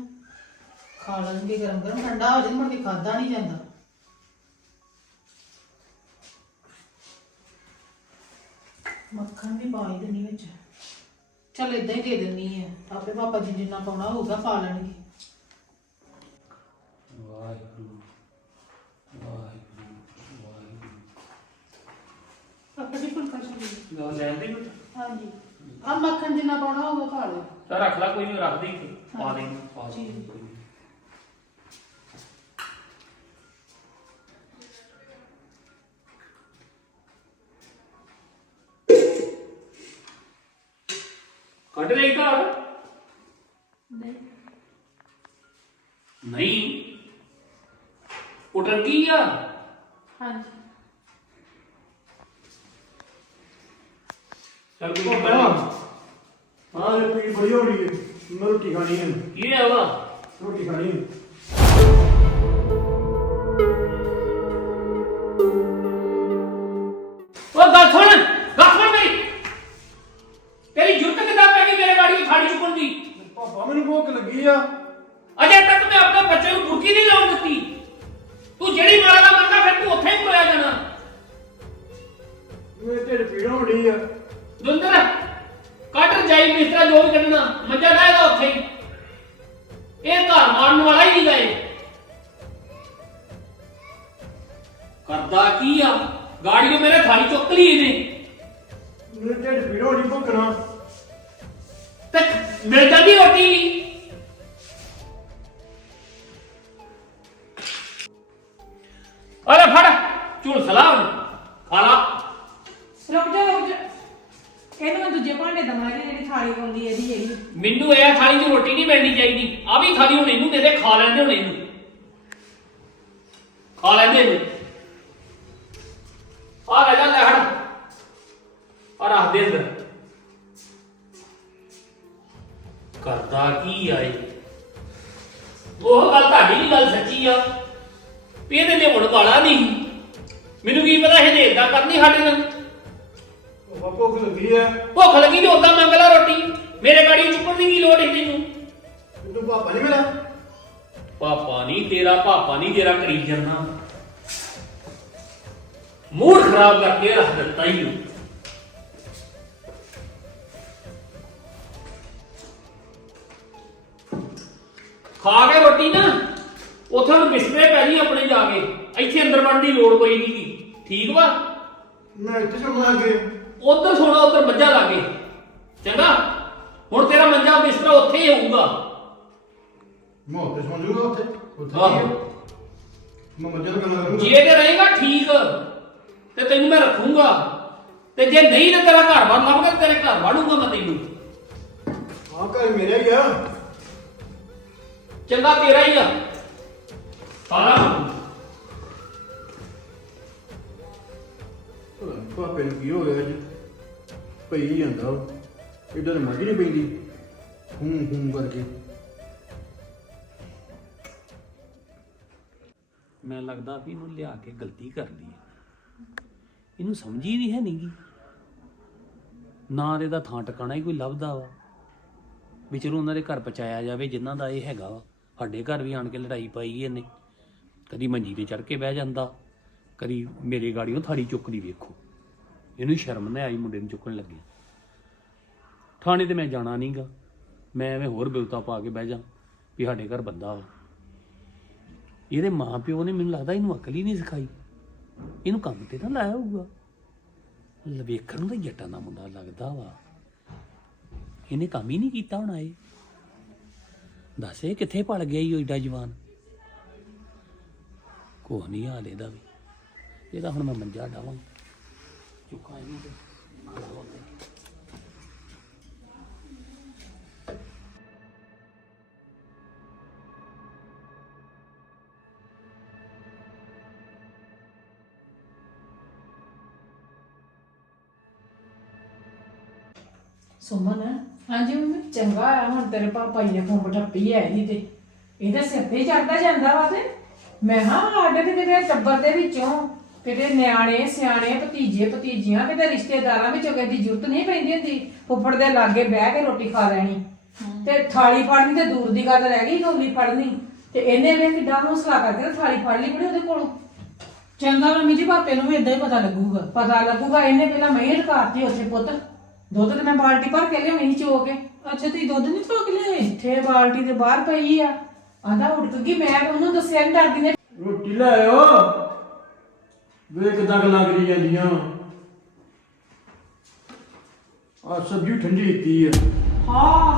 ਖਾ ਲੈਣਗੇ ਗਰਮ ਗਰਮ ਠੰਡਾ ਹੋ ਜਾਏ ਮੁੜ ਕੇ ਖਾਦਾ ਨਹੀਂ ਜਾਂਦਾ। ਮੱਖਣ ਵੀ ਪਾ ਹੀ ਦੇਣੀ ਵਿੱਚ। ਚੱਲ ਇਦਾਂ ਹੀ ਦੇ ਦਿੰਨੀ ਹੈ ਆਪੇ ਪਾਪਾ ਜੀ ਜਿੰਨਾ ਪਾਉਣਾ ਹੋਊਗਾ ਪਾ ਲੈਣਗੇ। ਵਾਹਿਗੁਰੂ ਵਾਹਿਗੁਰੂ ਵਾਹਿਗੁਰੂ। ਪਾਪਾ ਜੀ ਫੁਲਕਾ ਚੱਲੀ ਲੋ ਲੈਂਦੇ ਕੁਝ ਹਾਂਜੀ। ਆ ਮੱਖਣ ਜਿੰਨਾ ਪਾਉਣਾ ਹੋਊਗਾ ਪਾ ਲਿਓ। ਤਾਂ ਰੱਖ ਲੈ ਕੋਈ ਨਹੀਂ ਰੱਖ ਦੇ ਇੱਥੇ। ਪਾ ਦੇ ਪਾ ਦੇ। ਕੱਢ ਲੈ ਘਰ ਨਹੀਂ। ਨਹੀਂ। ਉਟਰ ਕੀ ਆ? ਹਾਂਜੀ। ਚੱਲ ਕੋਈ ਉਹ ਨੀ, ਪਹਿਲਾਂ ਹਾਂ ਇਹ ਪੀੜ ਬੜੀ ਹੋ ਰਹੀ ਹੈ ਮੈਂ ਰੋਟੀ ਖਾਣੀ ਹੈ। ਕੀ ਹੈ ਵਾ ਰੋਟੀ ਖਾਣੀ ਹੈ। ਉਹ ਗੱਲ ਸੁਣ ਗੱਲ ਸੁਣ ਮੇਰੀ। ਤੇਰੀ ਜੁੱਤ ਕਿੱਦਾਂ ਪੈ ਗਈ ਮੇਰੇ ਗਾੜੀ ਥਾੜੀ ਚੁੱਕਣ ਦੀ? ਪਾਪਾ ਮੈਨੂੰ ਭੁੱਖ ਲੱਗੀ ਆ। ਅਜੇ ਤੱਕ ਮੈਂ ਆਪਣੇ ਬੱਚੇ ਨੂੰ ਬੁਰਕੀ ਨਹੀਂ ਲਾਉਣ ਦਿੱਤੀ। ਤੂੰ ਜਿਹੜੀ ਮਾਰਾ ਦਾ ਮੰਗਾ ਫਿਰ ਤੂੰ ਉੱਥੇ ਹੀ ਕੋਇਆ ਜਾਣਾ। ਮੇਰੇ ਢਿੱਡ ਪੀੜ ਹੋ ਰਹੀ ਆ। ਦੁੰਦਰ ਕੱਢ ਰਜਾਈ ਮਿਸਤਰਾ ਜੋ ਵੀ ਕੱਢਣਾ ਮੱਝਾ ਲਾਏਗਾ ਉੱਥੇ ਹੀ। ਇਹ ਘਰ ਮਾਰਨ ਵਾਲਾ ਹੀ ਨਹੀਂ ਗਏ ਕਰਦਾ ਕੀ ਆ? ਗਾੜੀ ਨੂੰ ਮੇਰੇ ਥਾਲੀ ਚੁੱਕ ਲਈ ਇਹਨੇ। ਮੇਰੇ ਢਿੱਡ ਪੀੜ ਹੋ ਰਹੀ ਭੁੱਖ ਨਾਲ ਤੇ ਮਿਲ ਜਾਂਦੀ ਰੋਟੀ? ਵੀ ਅਰੇ ਫੜ ਝੁਲ ਸਲਾਮ ਖਾ ਲਾ। ਰੁਕ ਜਾ ਰੁਕ ਜਾ। ਇਹਨੂੰ ਮੈਂ ਦੂਜੇ ਭਾਂਡੇ ਦਵਾਂਗੀ, ਜਿਹੜੀ ਥਾਲੀ ਪਾਉਂਦੀ ਇਹਦੀ ਇਹਦੀ ਮੈਨੂੰ ਇਹ ਥਾਲੀ 'ਚ ਰੋਟੀ ਨਹੀਂ ਮਿਲਣੀ ਚਾਹੀਦੀ। ਆ ਵੀ ਥਾਲੀ ਹੁਣ ਇਹਨੂੰ ਦੇ ਦੇ, ਖਾ ਲੈਂਦੇ ਹੁਣ ਇਹਨੂੰ। ਖਾ ਲੈਂਦੇ ਇਹਨੂੰ। ਆ ਲੈ ਜਾ ਲੈ ਹੜ ਆ ਰੱਖ ਦੇ ਅੰਦਰ। ਕਰਦਾ ਕੀ ਆਏ ਉਹ ਗੱਲ ਤੁਹਾਡੀ ਵੀ ਗੱਲ ਸੱਚੀ ਆ। ਵੀ ਇਹਦੇ ਲਿਆਉਣ ਵਾਲਾ ਨਹੀਂ। ਮੈਨੂੰ ਕੀ ਪਤਾ ਇਹ ਦੇਦਾ ਕਰਨੀ ਸਾਡੇ ਨਾਲ। ਭੁੱਖ ਲੱਗੀ ਆ। ਭੁੱਖ ਲੱਗੀ ਤੇ ਉਦਾਂ ਮੰਗ ਲੈ ਰੋਟੀ। ਮੇਰੇ ਗਾੜੀ ਚੁੱਕਣ ਦੀ ਕੀ ਲੋੜ ਹੈ ਤੈਨੂੰ? ਤੂੰ ਪਾਪਾ ਨਹੀਂ ਮੇਰਾ? ਪਾਪਾ ਨਹੀਂ ਤੇਰਾ ਪਾਪਾ ਨਹੀਂ ਤੇਰਾ ਕਰੀ ਜਰਨਾ ਮੂਡ ਖਰਾਬ ਕਰਕੇ ਰੱਖ ਦਿੱਤਾ ਹੀ। ਖਾ ਕੇ ਰੋਟੀ ਨਾ ਉਥੇ ਬਿਸਤਰੇ ਪੈ ਜੀ ਆਪਣੇ ਜਾ ਕੇ। ਇੱਥੇ ਅੰਦਰ ਵੜਨ ਦੀ ਲੋੜ ਕੋਈ ਨਹੀਂ ਠੀਕ ਵਾ? ਮੈਂ ਇੱਥੇ ਸੌਣਾ ਅੱਗੇ। ਉਧਰ ਸੋਣਾ ਉਧਰ ਮੱਝਾਂ ਲਾਗੇ ਚੰਗਾ? ਹੁਣ ਤੇਰਾ ਮੰਜਾ ਬਿਸਤਰਾ ਉੱਥੇ ਹੀ ਹੋਊਗਾ। ਮੈਂ ਉੱਥੇ ਸੌਂ ਜਾਊਗਾ ਉੱਥੇ? ਉੱਥੇ ਆਹੋ। ਕੀ ਹੈ? ਮੈਂ ਮੱਝਾਂ ਦਾ ਕੰਮ ਕਰੂੰਗਾ। ਜੇ ਤੇ ਰਹੇਗਾ ਠੀਕ। ਤੇ ਤੈਨੂੰ ਮੈਂ ਰੱਖੂੰਗਾ। ਤੇ ਜੇ ਨਹੀਂ ਤੇ ਤੇਰਾ ਘਰ ਬਾਰ ਲੱਭ ਕੇ ਤੇਰੇ ਘਰ ਵਾੜੂੰਗਾ ਮੈਂ ਤੈਨੂੰ। ਹਾਂ ਘਰ ਮੇਰਾ ਹੀ ਆ। ਚੰਗਾ ਤੇਰਾ ਹੀ ਆ। ਸਾਰਾ ਪਤਾ ਨੀ ਕੀ ਹੋ ਗਿਆ ਅੱਜ। ਪਈ ਜਾਂਦਾ। ਉਹ ਇਧਰ ਮੱਝ ਨਹੀਂ ਪੈਂਦੀ। ਹੂੰ ਹੂੰ ਕਰਕੇ। ਮੈਂ ਲੱਗਦਾ ਵੀ ਇਹਨੂੰ ਲਿਆ ਕੇ ਗਲਤੀ ਕਰ ਲਈ ਹੈ। ਇਹਨੂੰ ਸਮਝੀ ਨਹੀਂ ਹੈ ਨਹੀਂਗੀ ਨਾ ਇਹਦਾ ਥਾਂ ਟਿਕਾਣਾ ਹੀ ਕੋਈ ਲੱਭਦਾ ਵਾ। ਵੀ ਚਲੋ ਉਹਨਾਂ ਦੇ ਘਰ ਪਹੁੰਚਾਇਆ ਜਾਵੇ, ਜਿਨ੍ਹਾਂ ਦਾ ਇਹ ਹੈਗਾ ਵਾ। ਸਾਡੇ ਘਰ ਵੀ ਆਣ ਕੇ ਲੜਾਈ ਪਾਈ ਇਹਨੇ। ਕਦੀ ਮੰਜੀ ਤੇ ਚੜ ਕੇ ਬਹਿ ਜਾਂਦਾ। ਕਦੀ ਮੇਰੇ ਗਾੜੀਆਂ ਥਾੜੀ ਚੁੱਕਦੀ ਵੇਖੋ। ਇਹਨੂੰ ਸ਼ਰਮ ਨਾ ਆਈ ਮੁੰਡੇ ਨੂੰ ਚੁੱਕਣ ਲੱਗਿਆ ਥਾਣੇ ਤੇ ਮੈਂ ਜਾਣਾ ਨਹੀਂਗਾ ਮੈਂ ਐਵੇਂ ਹੋਰ ਬਿਲਤਾ ਪਾ ਕੇ ਬਹਿ ਜਾ ਵੀ ਸਾਡੇ ਘਰ ਬੰਦਾ ਵਾ। ਇਹਦੇ ਮਾਂ ਪਿਓ ਨੇ ਮੈਨੂੰ ਲੱਗਦਾ ਇਹਨੂੰ ਅਕਲ ਹੀ ਨਹੀਂ ਸਿਖਾਈ। ਇਹਨੂੰ ਕੰਮ ਤੇ ਤਾਂ ਲਾਇਆ ਹੋਊਗਾ। ਲ- ਵੇਖਣ ਨੂੰ ਜੱਟਾਂ ਦਾ ਮੁੰਡਾ ਲੱਗਦਾ ਵਾ। ਇਹਨੇ ਕੰਮ ਹੀ ਨਹੀਂ ਕੀਤਾ ਹੋਣਾ ਇਹ। ਦੱਸ ਇਹ ਕਿੱਥੇ ਪੜ ਗਿਆ ਈ ਉਹ ਏਡਾ ਜਵਾਨ? ਕੋਹ ਨਹੀਂ ਹਾਲ ਇਹਦਾ ਵੀ। ਇਹਦਾ ਹੁਣ ਮੈਂ ਮੰਜਾ ਡਾਵਾਂ ਚੁੱਕਾ ਇਹਨੂੰ ਤੇ ਖੜਾ ਹੋ ਸੁਮਨ, ਹਾਂਜੀ ਮੰਮੀ? ਚੰਗਾ ਆ, ਹੁਣ ਤੇਰੇ ਪਾਪਾ ਜੀ ਨੇ ਖੁੰਬ ਠੱਪੀ ਹੈ ਇਹਦੀ ਤੇ। ਇਹਦੇ ਸਿਰ ਤੇ ਚੜਦਾ ਜਾਂਦਾ ਵਾ ਤੇ। ਮੈਂ ਹਾਂ, ਸਾਡੇ ਤੇ ਕਿਤੇ ਟੱਬਰ ਦੇ ਵਿੱਚੋਂ ਕਿਤੇ ਨਿਆਣੇ ਸਿਆਣੇ ਭਤੀਜੇ ਭਤੀਜੀਆਂ ਕਿਤੇ ਰਿਸ਼ਤੇਦਾਰਾਂ ਵਿੱਚ ਕਿਸੇ ਦੀ ਜ਼ਰੂਰਤ ਨਹੀਂ ਪੈਂਦੀ ਹੁੰਦੀ? ਫੁੱਫੜ ਦੇ ਲਾਗੇ ਬਹਿ ਕੇ ਰੋਟੀ ਖਾ ਲੈਣੀ। ਤੇ ਥਾਲੀ ਫੜਨੀ ਤੇ ਦੂਰ ਦੀ ਗੱਲ ਰਹਿ ਗਈ ਕੌਲੀ ਫੜਨੀ। ਤੇ ਇਹਨੇ ਵੇ ਕਿੱਦਾਂ ਹੌਸਲਾ ਕਰਕੇ ਥਾਲੀ ਫੜ ਲਈ ਬੜੀ ਉਹਦੇ ਕੋਲੋਂ। ਚੰਗਾ ਮੰਮੀ ਜੀ ਪਾਪੇ ਨੂੰ ਵੀ ਇਦਾਂ ਹੀ ਪਤਾ ਲੱਗੂਗਾ। ਪਤਾ ਲੱਗੂਗਾ ਇਹਨੇ ਪਹਿਲਾਂ ਮੈਂ ਢਕਾਤੀ ਉੱਥੇ ਪੁੱਤ। ਦੁੱਧ ਤੇ ਮੈਂ ਬਾਲਟੀ ਭਰ ਕੇ ਲਿਆਉਣੀ ਸੀ ਚੋ ਕੇ। ਅੱਛਾ ਤੁਸੀਂ ਦੁੱਧ ਨਹੀਂ ਚੋਕ ਲਿਆਏ? ਇੱਥੇ ਬਾਲਟੀ ਤੇ ਬਾਹਰ ਪਈ ਆ। ਆਂਦਾ ਉੱਡ ਗਈ ਮੈਂ ਉਹਨੂੰ ਦੱਸਿਆ ਨਹੀਂ ਡਰਦੀ ਨੇ। ਰੋਟੀ ਲੈ ਆਓ ਵੇ ਕਿਦਾਂ ਗੱਲਾਂ ਕਰੀ ਜਾਂਦੀਆਂ? ਆ ਸਬਜ਼ੀ ਠੰਡੀ ਕੀਤੀ ਆ। ਹਾਂ।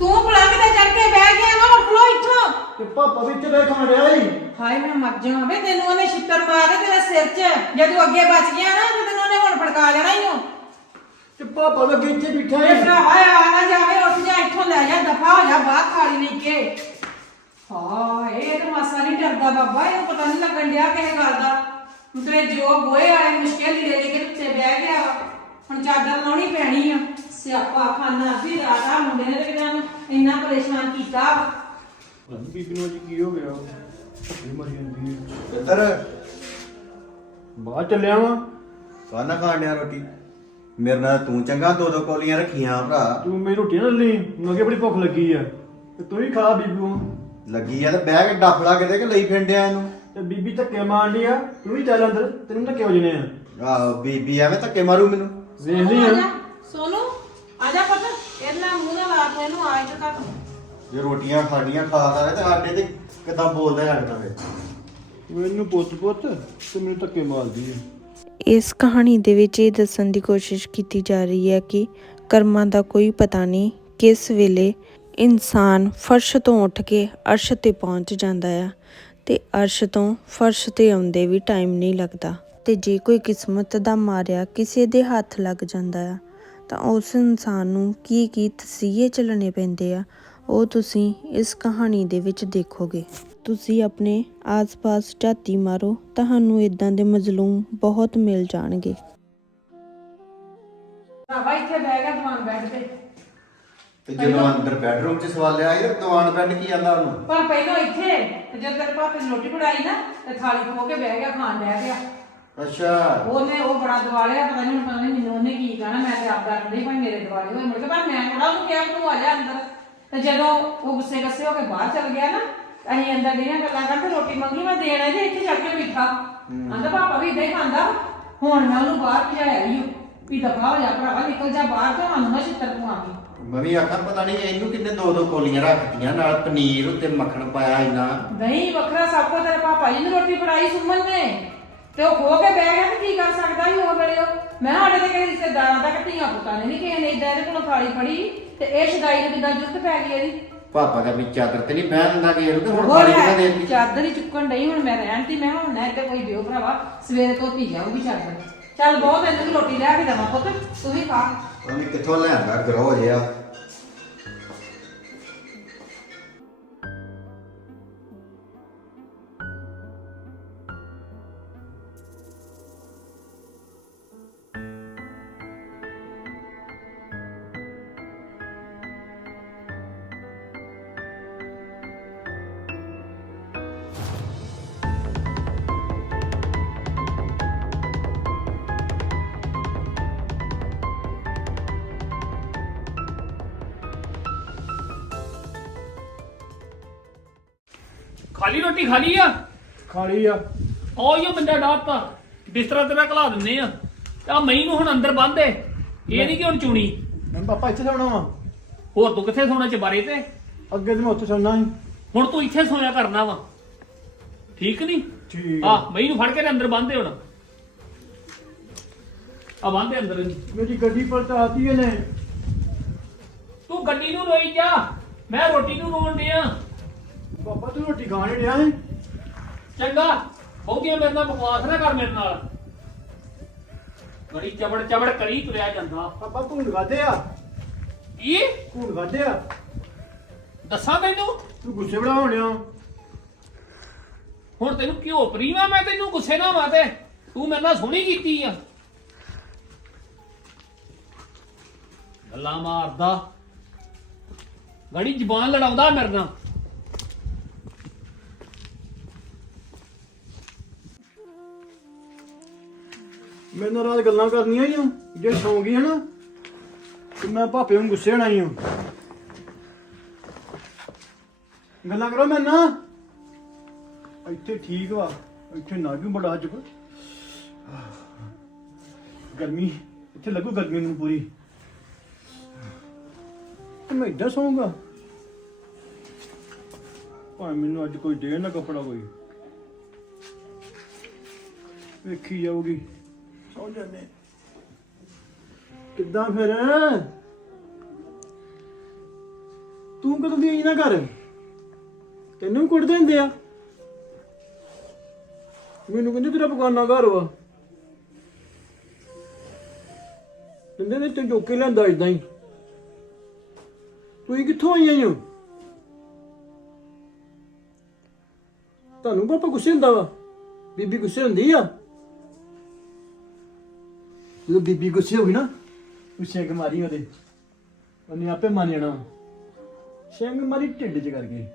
ਤੂੰ ਪਲੰਗ ਤੇ ਚੜ ਕੇ ਬਹਿ ਗਿਆ ਵਾ ਉੱਠ ਲੋ ਇੱਥੋਂ। ਤੇ ਪਾਪਾ ਵੀ ਤੇ ਖਾਣ ਰਿਹਾ ਈ ਹਾਏ ਮੈਂ ਮਰ ਜਾਵਾਂ। ਵੇ ਤੈਨੂੰ ਉਹਨੇ ਛਿੱਤਰ ਮਾਰੇ ਤੇਰੇ ਸਿਰ 'ਚ ਜੇ ਤੂੰ ਅੱਗੇ ਬਚ ਗਿਆ ਨਾ ਤੇ ਤੈਨੂੰ ਉਹਨੇ ਹੁਣ ਫੜਕਾ ਲੈਣਾ ਹੀ ਹੋ ਤੇ ਪਾਪਾ ਲੱਗੇ ਇੱਥੇ ਬਿਠਾ ਮੇਰੇ ਭਰਾ ਹਾਏ ਆ ਨਾ ਜਾਵੇ ਉੱਠ ਜਾ ਇੱਥੋਂ ਲੈ ਜਾ ਦਫਾ ਹੋ ਜਾ ਬਾਹਰ ਖਾਲੀ ਲੈ ਕੇ ਹਾਂ ਇਹ ਤਾਂ ਮਾਸਾ ਨਹੀਂ ਡਰਦਾ ਬਾਬਾ ਇਹਨੂੰ ਪਤਾ ਨਹੀਂ ਲੱਗਣ ਡਿਆ ਕਿਸੇ ਗੱਲ ਦਾ। ਤੇਰੇ ਜੋ ਗੋਏ ਵਾਲੇ ਮੁਸ਼ਕਿਲ ਹੀ ਲੈ ਕੇ ਉੱਤੇ ਬਹਿ ਗਿਆ ਵਾ। ਹੁਣ ਚਾਦਰ ਲਾਉਣੀ ਪੈਣੀ ਆ। ਸਿਆਪਾ ਖਾਨਾ ਵੀ ਰਾਤਾ ਮੁੰਡੇ ਨੇ ਤੇ ਕਿਦਾਂ ਇੰਨਾ ਪਰੇਸ਼ਾਨ ਕੀਤਾ ਵਾ। ਬੀਬੀ ਨੂੰ ਅੱਜ ਕੀ ਹੋ ਗਿਆ। ਭੱਖੀ ਮਰੀ ਜਾਂਦੀ ਹੈ ਇੱਧਰ ਬਾਹਰ ਚੱਲਿਆ ਵਾਂ। ਕਾਹਨਾ ਖਾਣ ਡਿਆ ਰੋਟੀ? ਮੇਰੇ ਨਾਲ ਤੂੰ ਚੰਗਾ ਦੋ ਦੋ ਕੋਲੀਆਂ ਰੱਖੀਆਂ ਭਰਾ। ਤੂੰ ਮੇਰੀ ਰੋਟੀ ਨਾ ਲਈ ਮੈਨੂੰ ਅੱਗੇ ਬੜੀ ਭੁੱਖ ਲੱਗੀ ਆ। ਤੇ ਤੂੰ ਵੀ ਖਾ ਬੀਬੀ ਨੂੰ। ਲੱਗੀ ਆ ਤੇ ਬਹਿ ਕੇ ਡਫਲਾ ਕਿਤੇ ਕਿ ਲਈ ਫਿੰਡਿਆ ਇਹਨੂੰ। ਤੇ ਬੀਬੀ ਧੱਕੇ ਮਾਰਦੀ ਆ ਤੂੰ ਵੀ ਚੱਲ ਅੰਦਰ ਤੈਨੂੰ ਧੱਕੇ ਹੋ ਜਣੇ ਆ। ਆਹੋ ਬੀਬੀ ਐਵੇਂ ਧੱਕੇ ਮਾਰੂ ਮੈਨੂੰ। ਵੇਖ ਲਈ ਆ। ਸੋਨੂ ਆ ਜਾ ਪੁੱਤ ਇਹਨਾਂ ਮੂੰਹ ਨਾਲ ਕੇ ਇਹਨੂੰ ਆ ਇੱਧਰ ਤੱਕ। ਜੇ ਰੋਟੀਆਂ ਖਾਣੀਆਂ ਖਾ ਕਰੇ ਤੇ ਸਾਡੇ ਤੇ ਕਿਦਾਂ ਬੋਲਦਾ ਲੱਗਦਾ ਵੇ ਮੈਨੂੰ ਪੁੱਤ ਪੁੱਤ ਤੇ ਮੈਨੂੰ ਧੱਕੇ ਮਾਰਦੀ ਆ। ਇਸ ਕਹਾਣੀ ਦੇ ਵਿੱਚ ਇਹ ਦੱਸਣ ਦੀ ਕੋਸ਼ਿਸ਼ ਕੀਤੀ ਜਾ ਰਹੀ ਹੈ ਕਿ ਕਰਮਾਂ ਦਾ ਕੋਈ ਪਤਾ ਨਹੀਂ ਕਿਸ ਵੇਲੇ ਇਨਸਾਨ ਫਰਸ਼ ਤੋਂ ਉੱਠ ਕੇ ਅਰਸ਼ ਤੇ ਪਹੁੰਚ ਜਾਂਦਾ ਆ। ਤੇ ਅਰਸ਼ ਤੋਂ ਫਰਸ਼ ਤੇ ਆਉਂਦੇ ਵੀ ਟਾਈਮ ਨਹੀਂ ਲੱਗਦਾ। ਤੇ ਜੇ ਕੋਈ ਕਿਸਮਤ ਦਾ ਮਾਰਿਆ ਕਿਸੇ ਦੇ ਹੱਥ ਲੱਗ ਜਾਂਦਾ ਆ, ਤਾਂ ਉਸ ਇਨਸਾਨ ਨੂੰ ਕੀ ਕੀ ਤਸੀਹੇ ਚੱਲਣੇ ਪੈਂਦੇ ਆ, ਉਹ ਤੁਸੀਂ ਇਸ ਕਹਾਣੀ ਦੇ ਵਿੱਚ ਦੇਖੋਗੇ। ਤੁਸੀਂ ਆਪਣੇ ਆਸ-ਪਾਸ ਝਾਤੀ ਮਾਰੋ, ਤੁਹਾਨੂੰ ਇਦਾਂ ਦੇ ਮਜ਼ਲੂਮ ਬਹੁਤ ਮਿਲ ਜਾਣਗੇ। ਭਰਾਵਾ, ਇੱਥੇ ਬਹਿ ਗਿਆ ਦੀਵਾਨ ਬੈੱਡ ਤੇ। ਤੇ ਜਦੋਂ ਅੰਦਰ ਬੈਡਰੂਮ 'ਚ ਸਵਾਲਿਆ ਇਹ ਦੀਵਾਨ ਬੈੱਡ ਕੀ ਆਂਦਾ ਉਹਨੂੰ? ਪਰ ਪਹਿਲਾਂ ਇੱਥੇ ਤੇ ਜਦ ਤੇਰੇ ਪਾਪੇ ਨੇ ਰੋਟੀ ਬਣਾਈ ਨਾ ਤੇ ਥਾਲੀ ਖੋ ਕੇ ਬਹਿ ਗਿਆ ਖਾਣ ਲੈ ਗਿਆ। ਅੱਛਾ। ਉਹਨੇ ਉਹ ਬੜਾ ਦਿਵਾਲਿਆ ਪਤਾ ਨਹੀਂ ਪਤਾ ਨਹੀਂ ਮੈਨੂੰ ਉਹਨੇ ਕੀ ਕਹਿਣਾ ਮੈਂ ਤੇ ਆਪ ਡਈ ਭਾਈ ਮੇਰੇ ਦਿਵਾਲੇ ਹੋਏ ਮੁੜ ਕੇ ਪਰ ਮੈਂ ਥੋੜਾ ਉਹਨੂੰ ਕਿਹਾ ਤੂੰ ਆ ਜਾ ਅੰਦਰ। ਤੇ ਜਦੋਂ ਉਹ ਗੁੱਸੇ ਗੱਸੇ ਹੋ ਕੇ ਬਾਹਰ ਚਲ ਗਿਆ ਨਾ ਅਸੀਂ ਅੰਦਰ ਦੀਆਂ ਗੱਲਾਂ ਕਰਦੇ ਰੋਟੀ ਮੰਗੀ ਮੈਂ ਦੇਣਾ ਜੇ ਇੱਥੇ ਚੱਕ ਕੇ ਬਿਠਾ ਆਂਦਾ ਪਾਪਾ ਵੀ ਇਦਾਂ ਹੀ ਖਾਂਦਾ। ਹੁਣ ਮੈਂ ਉਹਨੂੰ ਬਾਹਰ ਭਜਾਇਆ ਹੀ ਵੀ ਦਫਾ ਹੋ ਜਾ ਭਰਾਵਾ ਨਿਕਲ ਜਾ ਬਾਹਰ ਤੇ ਸਾਨੂੰ ਨਾ ਛਿੱਤਰ ਪਵਾਵੀਂ। ਮੈਂ ਵੀ ਆਖਾਂ ਪਤਾ ਨਹੀਂ ਇਹਨੂੰ ਕਿੰਨੇ ਦੋ ਦੋ ਕੋਲੀਆਂ ਰੱਖਤੀਆਂ ਨਾਲ ਪਨੀਰ ਉੱਤੇ ਮੱਖਣ ਪਾਇਆ ਇੰਨਾ। ਦਹੀਂ ਵੱਖਰਾ ਸਭ ਕੁਝ ਤੇਰੇ ਪਾਪਾ ਜੀ ਨੇ ਰੋਟੀ ਫੜਾਈ ਸੁਮਨ ਨੇ। ਤੇ ਉਹ ਖੋ ਕੇ ਬਹਿ ਗਿਆ ਤੇ ਕੀ ਕਰ ਸਕਦਾ ਸੀ ਉਹ ਵੇਲੇ ਉਹ? ਮੈਂ ਸਾਡੇ ਤੇ ਕਿਸੇ ਰਿਸ਼ਤੇਦਾਰਾਂ ਦਾ ਧੀਆਂ ਪੁੱਤਾਂ ਨੇ ਨਹੀਂ ਕਿਸੇ ਨੇ ਇਦਾਂ ਇਹਦੇ ਕੋਲੋਂ ਥਾਲੀ ਫੜੀ ਤੇ ਇਹ ਸ਼ਦਾਈ ਨੂੰ ਕਿਦਾਂ ਜੁੱਤ ਪੈ ਗਈ ਇਹਦੀ? ਪਾਪਾ ਦਾ ਵੀ ਚਾਦਰ ਤੇ ਨਹੀਂ ਬਹਿ ਦਿੰਦਾ ਕਿ ਤੇ ਹੁਣ ਹੋਰ ਕਿਦਾਂ ਦੇ ਹੈ, ਦਿੱਤੀ ਚਾਦਰ ਹੀ ਚੁੱਕਣ ਡਈ ਹੁਣ ਮੈਂ ਰਹਿਣ ਤੀ ਮੈਂ ਹੁਣ ਨਾ ਇੱਥੇ ਕੋਈ ਦਿਓ ਭਰਾਵਾ ਸਵੇਰੇ ਤੋਂ ਪੀ ਜਾਊਗੀ ਚਾਦਰ। ਚੱਲ ਬਹੁਤ ਇਹਨੂੰ ਵੀ ਰੋਟੀ ਲਿਆ ਕੇ ਦੇਵਾਂ ਪੁੱਤ ਤੂੰ ਵੀ ਖਾ। ਉਹਨੇ ਕਿੱਥੋਂ ਲਿਆਂਦਾ ਗਰੋ ਜਿਆ ਖਾਲੀ ਰੋਟੀ ਖਾਲੀ ਆ? ਖਾਲੀ ਆ। ਉਹ ਹੀ ਬੰਦਾ ਡਾਟਤਾ ਬਿਸਤਰਾ ਤੇਰਾ ਘਲਾ ਦਿੰਨੇ ਆ। ਆ ਮਈ ਨੂੰ ਹੁਣ ਅੰਦਰ ਬੰਦ ਏ ਇਹ ਨਹੀਂ ਕਿ ਹੁਣ ਚੂਣੀ। ਮੈਂ ਪਾਪਾ ਇੱਥੇ ਸੌਣਾ ਵਾ। ਹੋਰ ਤੂੰ ਕਿੱਥੇ ਸੋਣਾ ਚਬਾਰੇ ਤੇ? ਅੱਗੇ ਤੇ ਮੈਂ ਉੱਥੇ ਸੌਣਾ ਸੀ। ਹੁਣ ਤੂੰ ਇੱਥੇ ਸੋਇਆ ਕਰਨਾ ਵਾ। ਠੀਕ ਨਹੀਂ? ਠੀਕ। ਆ ਮਈ ਨੂੰ ਫੜ ਕੇ ਤੇ ਅੰਦਰ ਬੰਨਦੇ ਹੁਣ। ਆ ਬੰਨਦੇ ਅੰਦਰ। ਇਹਨੂੰ। ਮੇਰੀ ਗੱਡੀ ਪਲਟਾਤੀ ਇਹਨੇ। ਤੂੰ ਗੱਡੀ ਨੂੰ ਰੋਈ ਜਾ। ਮੈਂ ਰੋਟੀ ਨੂੰ ਰੋਣ ਡਿਆ। ਪਾਪਾ ਤੂੰ ਰੋਟੀ ਖਾਣ ਹੀ ਡਿਆ ਸੀ ਚੰਗਾ ਬਹੁਤੀਆਂ ਮੇਰੇ ਨਾਲ ਬਕਵਾਸ ਨਾ ਕਰ ਮੇਰੇ ਨਾਲ। ਬੜੀ ਚਬੜ ਚਬੜ ਕਰੀ ਤੁਰਿਆ ਜਾਂਦਾ। ਪਾਪਾ ਭੂੰਡ ਖਾਦੇ ਆ? ਇਹ ਭੂੰਡ ਖਾਦੇ ਆ? ਦੱਸਾਂ ਤੈਨੂੰ? ਤੂੰ ਗੁੱਸੇ ਬੜਾ ਹੋਣਿਆ ਹੁਣ ਤੈਨੂੰ ਕਿਉਂ ਪ੍ਰੀਵਾ ਮੈਂ ਤੈਨੂੰ ਗੁੱਸੇ ਨਾ ਮਾਤੇ ਤੂੰ ਮੇਰੇ ਨਾਲ ਸੋਹਣੀ ਕੀਤੀ ਆ। ਗੱਲਾਂ ਮਾਰਦਾ। ਗੜੀ ਜ਼ਬਾਨ ਲੜਾਉਂਦਾ ਮੇਰੇ ਨਾਲ। ਮੇਰੇ ਨਾਲ ਰਾਜ ਗੱਲਾਂ ਕਰਨੀਆਂ ਹੀ ਆ। ਜੇ ਸੌਂਗੀ ਹੈ ਨਾ, ਤੇ ਮੈਂ ਭਾਪੇ ਨੂੰ ਗੁੱਸੇ ਹੋਣਾ ਹੀ ਆ। ਗੱਲਾਂ ਕਰੋ ਮੈਂ ਨਾ ਇੱਥੇ ਠੀਕ ਵਾ ਇੱਥੇ ਨਾ ਵੀ ਬੜਾ ਅੱਜ ਗਰਮੀ, ਇੱਥੇ ਲੱਗੂ ਗਰਮੀ ਨੂੰ ਪੂਰੀ। ਤੇ ਮੈਂ ਇੱਧਰ ਸੌਂਗਾ ਭਾਵੇਂ ਮੈਨੂੰ ਅੱਜ ਕੋਈ ਦੇ ਨਾ ਕੱਪੜਾ ਕੋਈ। ਵੇਖੀ ਜਾਊਗੀ। ਸੌ ਜਾਂਦੇ ਕਿੱਦਾਂ ਫਿਰ? ਤੂੰ ਕਦੋਂ ਦੀ ਆਈ ਨਾ ਘਰ? ਤੈਨੂੰ ਵੀ ਕੁੱਟਦੇ ਹੁੰਦੇ ਆ। ਮੈਨੂੰ ਕਹਿੰਦੇ ਤੇਰਾ ਬਗਾਨਾ ਘਰ ਵਾ। ਕਹਿੰਦੇ ਨੇ ਤੈਨੂੰ ਚੁੱਕ ਕੇ ਲਿਆਂਦਾ ਇਦਾਂ ਹੀ। ਤੂੰ ਕਿੱਥੋਂ ਆਈ ਹੋ ਤੁਹਾਨੂੰ ਪਾਪਾ ਗੁੱਸੇ ਹੁੰਦਾ ਵਾ? ਬੀਬੀ ਗੁੱਸੇ ਹੁੰਦੀ ਆ? ਜਦੋਂ ਬੀਬੀ ਗੁੱਸੇ ਹੋ ਗਈ ਨਾ ਤੂੰ ਛਿੰਗ ਮਾਰੀ ਉਹਦੇ? ਉਹਨੇ ਆਪੇ ਮੰਨ ਜਾਣਾ। ਛਿੰਗ ਮਾਰੀ ਢਿੱਡ 'ਚ ਕਰਕੇ।